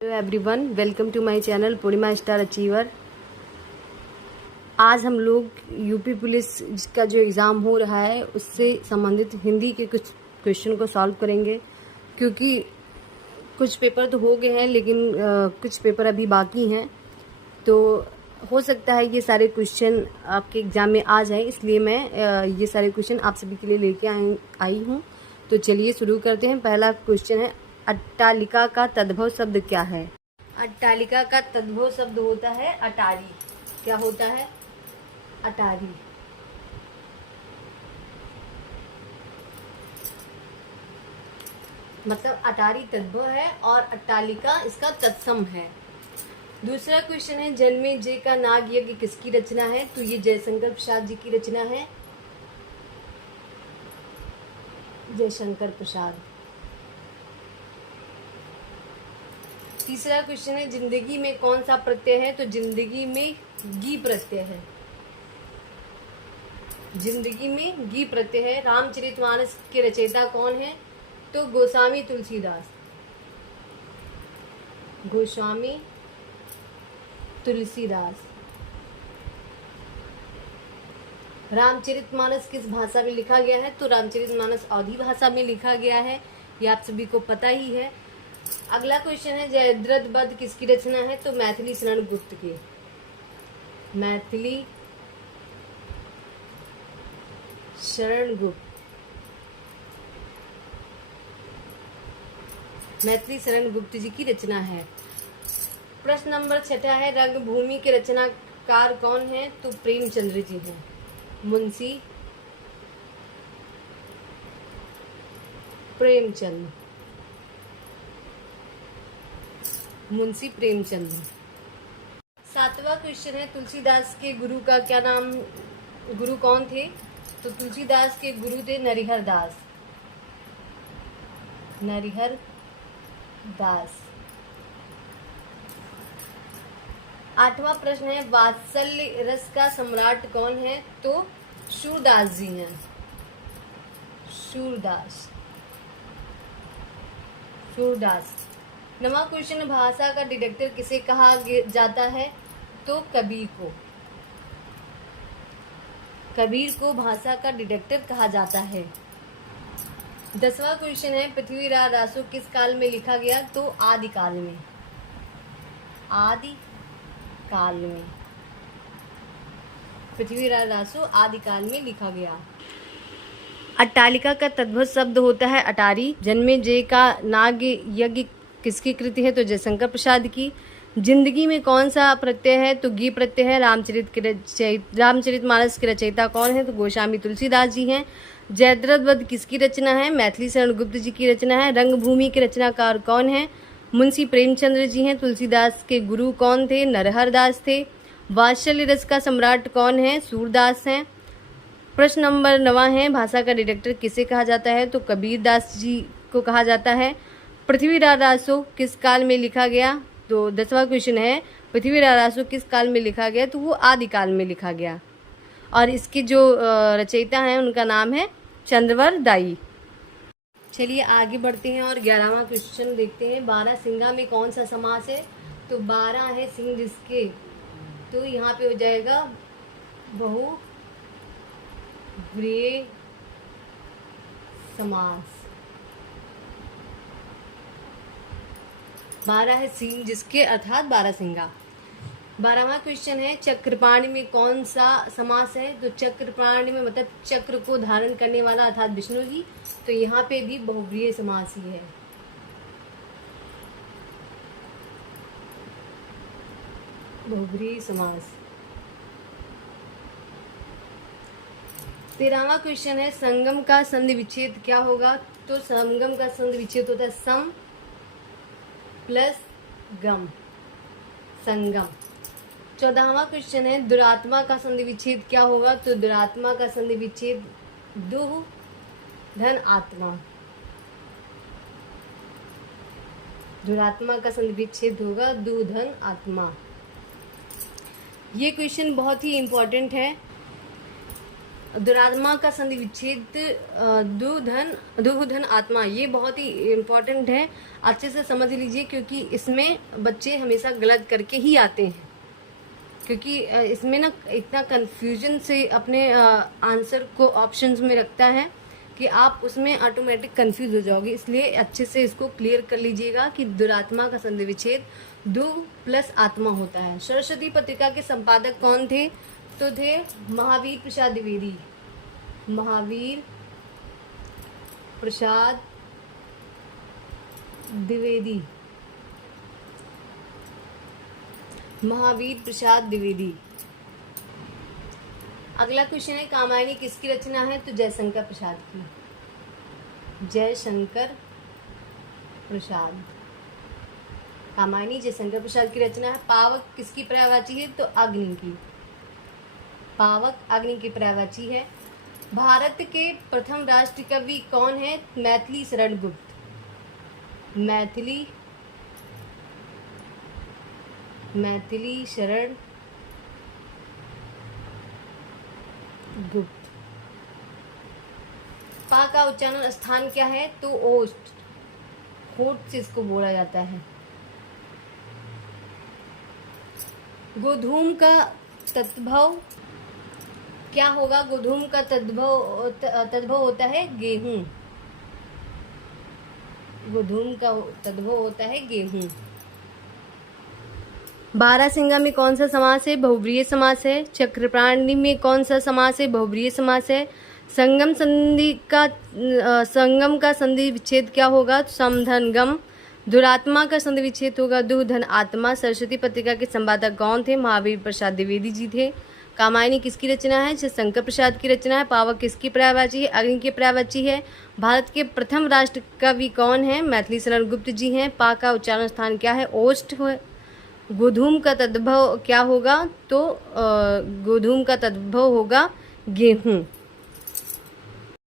Hello everyone, welcome to my channel Purnima star achiever. आज हम लोग यूपी पुलिस का जो एग्ज़ाम हो रहा है उससे संबंधित हिंदी के कुछ क्वेश्चन को सॉल्व करेंगे, क्योंकि कुछ पेपर तो हो गए हैं लेकिन कुछ पेपर अभी बाकी हैं। तो हो सकता है ये सारे क्वेश्चन आपके एग्ज़ाम में आ जाए, इसलिए मैं ये सारे क्वेश्चन आप सभी के लिए लेके आई हूँ। तो चलिए शुरू करते हैं। पहला क्वेश्चन है, अट्टालिका का तद्भव शब्द क्या है? अट्टालिका का तद्भव शब्द होता है अटारी। क्या होता है? अटारी। मतलब अटारी तद्भव है और अट्टालिका इसका तत्सम है। दूसरा क्वेश्चन है, जन्मे जय का नाग यज्ञ किसकी रचना है? तो ये जयशंकर प्रसाद जी की रचना है। जयशंकर प्रसाद। तीसरा क्वेश्चन है, जिंदगी में कौन सा प्रत्यय है? तो जिंदगी में गी प्रत्यय है। जिंदगी में गी प्रत्यय है। रामचरितमानस के रचयिता कौन है? तो गोस्वामी तुलसीदास। गोस्वामी तुलसीदास। रामचरितमानस किस भाषा में लिखा गया है? तो रामचरितमानस अवधी भाषा में लिखा गया है, ये आप सभी को पता ही है। अगला क्वेश्चन है, जयद्रथ वध किसकी रचना है? तो मैथिली शरण गुप्त की। मैथिली शरण गुप्त। मैथिली शरण गुप्त जी की रचना है। प्रश्न नंबर 6 है, रंगभूमि के रचनाकार कौन है? तो प्रेमचंद्र जी हैं। मुंशी प्रेमचंद। मुंशी प्रेमचंद। 7वां क्वेश्चन है, तुलसीदास के गुरु का क्या नाम? गुरु कौन थे? तो तुलसीदास के गुरु थे नरिहर दास। नरिहर दास। 8वां प्रश्न है, वात्सल्य रस का सम्राट कौन है? तो सूरदास जी हैं। सूरदास। सूरदास। 9वां क्वेश्चन, भाषा का डिटेक्टर किसे कहा जाता है? तो कबीर को। कबीर को भाषा का डिटेक्टर कहा जाता है। 10वां क्वेश्चन है, पृथ्वीराज रासो किस काल में लिखा गया? तो आदिकाल में। आदि काल में। पृथ्वीराज रासो आदिकाल में लिखा गया। अट्टालिका का तद्भव शब्द होता है अटारी। जन्मे जय का नाग यज्ञ किसकी कृति है? तो जयशंकर प्रसाद की। जिंदगी में कौन सा प्रत्यय है? तो गी प्रत्यय है। रामचरितमानस के रचयिता कौन है? तो गोस्वामी तुलसीदास जी हैं। जयद्रथ वध किसकी रचना है? मैथिली शरण गुप्त जी की रचना है। रंगभूमि के रचनाकार कौन है? मुंशी प्रेमचंद्र जी हैं। तुलसीदास के गुरु कौन थे? नरहर दास थे। वात्सल्य रस का सम्राट कौन है? सूरदास हैं। प्रश्न नंबर 9 है, भाषा का डिटेक्टर किसे कहा जाता है? तो कबीर दास जी को कहा जाता है। पृथ्वीराज रासो किस काल में लिखा गया? तो 10वां क्वेश्चन है, पृथ्वीराज रासो किस काल में लिखा गया? तो वो आदिकाल में लिखा गया। और इसके जो रचयिता हैं उनका नाम है चंद्रवर दाई। चलिए आगे बढ़ते हैं और 11वां क्वेश्चन देखते हैं। 12 सिंगा में कौन सा समास है? तो 12 है सिंह जिसके, तो यहाँ पे हो जाएगा बहुव्रीहि समास। 12 है सिंह जिसके अर्थात 12 सिंगा। 12वां क्वेश्चन है, चक्रपाणि में कौन सा समास है? तो चक्रपाणि में मतलब चक्र को धारण करने वाला अर्थात विष्णु जी, तो यहाँ पे भी बहुव्रीहि समास ही है। बहुव्रीहि समास। 13वां क्वेश्चन है, संगम का संधि विच्छेद क्या होगा? तो संगम का संधि विच्छेद होता है सम प्लस गम, संगम। 14वां क्वेश्चन है, दुरात्मा का संधि विच्छेद क्या होगा? तो दुरात्मा का संधि विच्छेद दुह धन आत्मा। दुरात्मा का संधि विच्छेद होगा दुह धन आत्मा। ये क्वेश्चन बहुत ही इम्पोर्टेंट है। दुरात्मा का संधि विच्छेद दुधन आत्मा, ये बहुत ही इम्पोर्टेंट है, अच्छे से समझ लीजिए, क्योंकि इसमें बच्चे हमेशा गलत करके ही आते हैं, क्योंकि इसमें ना इतना कंफ्यूजन से अपने आंसर को ऑप्शंस में रखता है कि आप उसमें ऑटोमेटिक कंफ्यूज हो जाओगे। इसलिए अच्छे से इसको क्लियर कर लीजिएगा कि दुरात्मा का संधि विच्छेद दु प्लस आत्मा होता है। सरस्वती पत्रिका के संपादक कौन थे? तो थे महावीर प्रसाद द्विवेदी। महावीर प्रसाद द्विवेदी। महावीर प्रसाद द्विवेदी। अगला क्वेश्चन है, कामायनी किसकी रचना है? तो जयशंकर प्रसाद की। जयशंकर प्रसाद। कामायनी जयशंकर प्रसाद की रचना है। पावक किसकी पर्यायवाची है? तो अग्नि की। पावक अग्नि की पर्यायवाची है। भारत के प्रथम राष्ट्र कवि कौन है? मैथिली शरण गुप्त। मैथिली शरण गुप्त। पा का उच्चारण स्थान क्या है? तो ओष्ठ, होठ से इसको बोला जाता है। गोधूम का तद्भव क्या होगा? गोधूम का तद्भव होता है गेहूं। गोधूम का तद्भव होता है गेहूं। बारहसिंगा में कौन सा समास है? बहुब्रीहि समास है। चक्रपाणी में कौन सा समास है? बहुब्रीहि समास है। संगम का संधि विच्छेद क्या होगा? समधन गम। दुरात्मा का संधि विच्छेद होगा दुधन आत्मा। सरस्वती पत्रिका के संपादक कौन थे? महावीर प्रसाद द्विवेदी जी थे। कामायनी किसकी रचना है? जयशंकर प्रसाद की रचना है। पावक किसकी पर्यायवाची है? अग्नि की पर्यायवाची है। भारत के प्रथम राष्ट्र कवि कौन है? मैथिली शरण गुप्त जी हैं। पा का उच्चारण स्थान क्या है? ओष्ठ है। गोधूम का तद्भव क्या होगा? तो गोधूम का तद्भव होगा गेहूं।